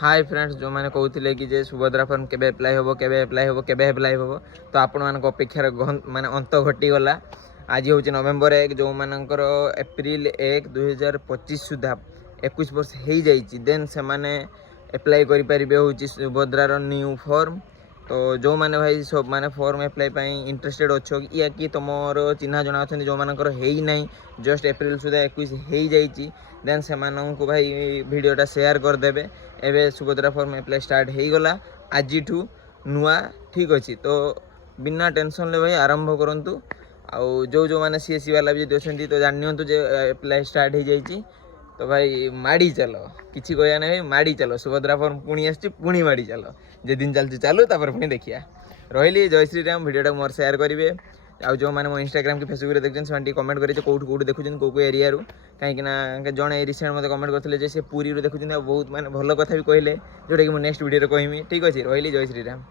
Hi friends जो मैंने कहते कि जे सुभद्रा फॉर्म केबे अप्लाई होबो केबे अप्लाई होबो केबे अप्लाई होबो तो आपण मान अपेक्षार माने अंत घटीगला। आज हूँ नवेम्बर 1 जो मानकर एप्रिल 1 2025 सुधा 21 वर्ष हो जाइए देन से माने अप्लाई करें हूँ सुभद्रार न्यू फॉर्म। तो जो मैंने भाई सब माने फॉर्म अप्लाई इंटरेस्टेड अच्छो या कि तुम चिन्हा जना अच्छा जो मानकर ना जस्ट एप्रिल सुधा 21 हो जाइए देन से भाई वीडियोटा शेयर करदे। एवं सुभद्रा फॉर्म अप्लाई स्टार्ट हो गला आज नुआ ठीक अच्छे। तो बिना टेंशन ले भाई आरंभ करूँ। आउ जो मैंने सीएससी वाला भी अच्छा तो जानी जे अप्लाई स्टार्ट हो जाइए। तो भाई माड़ी चलो किसी कहना भाई माड़ी चलो सुभद्रा फॉर्म पुणी आसी माड़ी चलो जे दिन चलती चालू तापर पुणी देखिया। रही जय श्री राम वीडियो मोर शेयर करेंगे। आउ जो मैंने मो इंस्टाग्राम की फेसबुक देखते से कमेंट करेंगे कौट कौट देखुं कौ एरिया कहीं जड़े रिसेंट मत कमेंट करते से पुरी देखुं बहुत माने भल कथा भी कहले जोटा कि नेक्स्ट वीडियो कहमी। ठीक अच्छे रही जय श्री राम।